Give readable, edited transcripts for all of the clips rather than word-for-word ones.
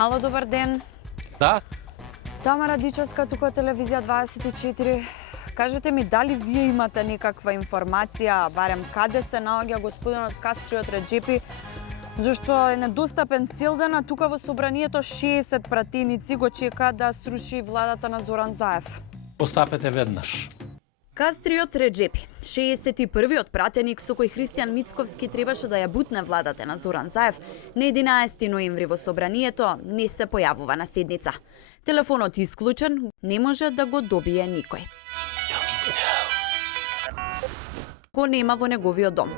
Ало, добар ден. Да, Тамара Дичевска, тука телевизија 24. Кажете ми, дали вие имате некаква информација, барем каде се наоѓа господинот Кастриот Реџепи, зашто е недостапен цел ден, а тука во собранието 60 пратеници го чекаат да сруши владата на Зоран Заев. постапете веднаш. Кастриот Реџепи, 61-виот пратеник со кој Христијан Мицковски требаше да ја бутне владата на Зоран Заев, на 11 ноември во собранието не се појавува на седница. Телефонот исклучен, не може да го добие никој. Го нема во неговиот дом.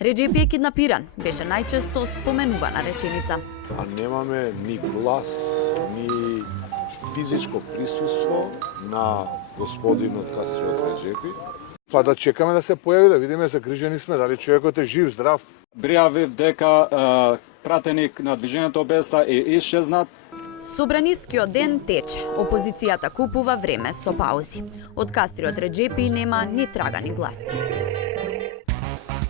Реџепи е киднапиран, беше најчесто споменувана реченица. А немаме ни глас, ни физичко присуство на господинот Кастриот Реџепи. Па да чекаме да се појави, да видиме, загрижени сме, дали човекот е жив, здрав. Пријавив дека пратеник на Движењето Беса е исчезнат. Собранискиот ден тече. Опозицијата купува време со паузи. Од Кастриот Реџепи нема ни трага ни глас.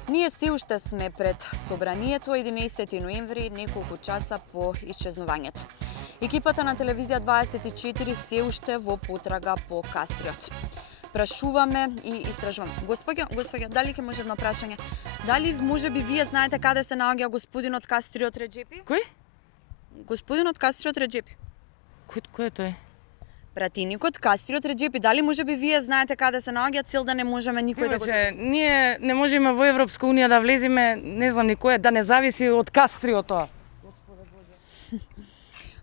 Ние се уште сме пред собранието 11 ноември, неколку часа по исчезнувањето. Екипата на телевизија 24 се уште во потрага по Кастриот. Прашуваме и истражуваме. Господјо, дали ќе може едно прашање? Дали можеби вие знаете каде се наоѓа господинот Кастриот Реџепи? Кој? Господинот Кастриот Реџепи. Кој е тој? Пратеникот Кастриот Реџепи, дали можеби вие знаете каде се наоѓа, цел да не можеме никој да го... Ние не можеме во Европска унија да влеземе, не знам ни кој е, да не зависи од Кастриот тоа.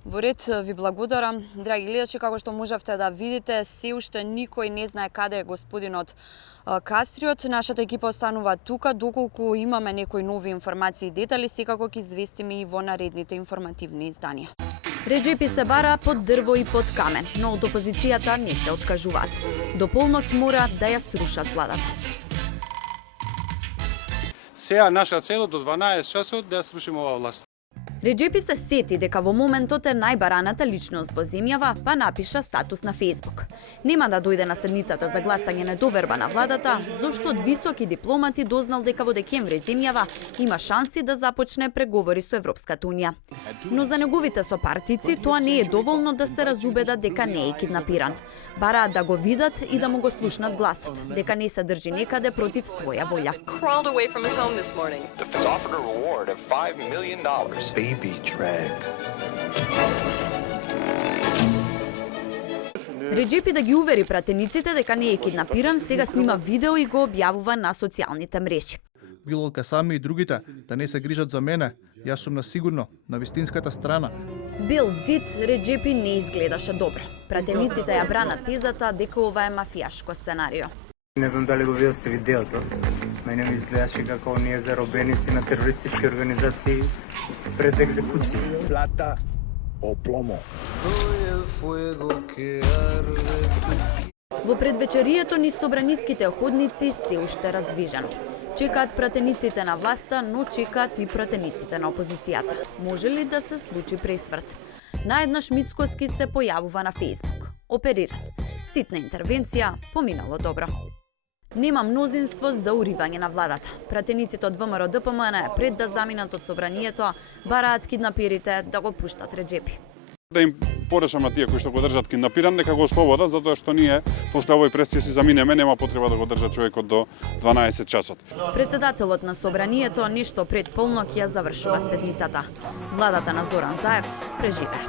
Во ред ви благодарам, драги гледачи, како што можевте да видите, се уште никој не знае каде е господинот Кастриот. Нашата екипа останува тука, доколку имаме некои нови информации и детали, секако ќе известиме и во наредните информативни изданија. Реџепи се бара под дрво и под камен, но од опозицијата не се откажуваат. До полноќ мора да ја срушат владата. Сега наша цел до 12 часот да срушиме оваа власт. Реџепи се сети дека во моментот е најбараната личност во земјава, па напиша статус на Фејсбук. Нема да дојде на седницата за гласање недоверба на владата, зашто од високи дипломати дознал дека во декември земјава има шанси да започне преговори со Европската унија. Но за неговите сопартици тоа не е доволно да се разубедат дека не е киднапиран. Бараат да го видат и да му го слушнат гласот, дека не се држи некаде против своја волја. Crawled away from his home this morning. Is offered a reward of $5 million. Baby tracks. Реџепи да ги увери пратениците дека не е киднапиран, сега снима видео и го објавува на социјалните мрежи. Било Касами и другите да не се грижат за мене, јас сум на сигурно, на вистинската страна. Бил Дзид, Реџепи не изгледаше добро. Пратениците ја бранат тезата дека ова е мафијашко сценарио. Не знам дали го видовте видеото. Мене ми изгледаше како оние заробеници на терористички организации пред екзекуција. Плата о пломо. Во предвечерието низ собраниските ходници се уште раздвижено. Чекаат пратениците на власта, но чекаат и пратениците на опозицијата. Може ли да се случи пресврт? Наеднаш Мицковски се појавува на Фејсбук. Опериран. Ситна интервенција, поминало добро. Нема мнозинство за уривање на владата. Пратениците од ВМРО ДПМН пред да заминат од собранието бараат киднаперите да го пуштат Реџепи. Да им поречам на тие кои што го држат киднапиран, нека го ослободат, затоа што ние после овој пресија си заминеме, нема потреба да го држат човекот до 12 часот. Председателот на собранието нешто пред полноќ ја завршува седницата. Владата на Зоран Заев преживе.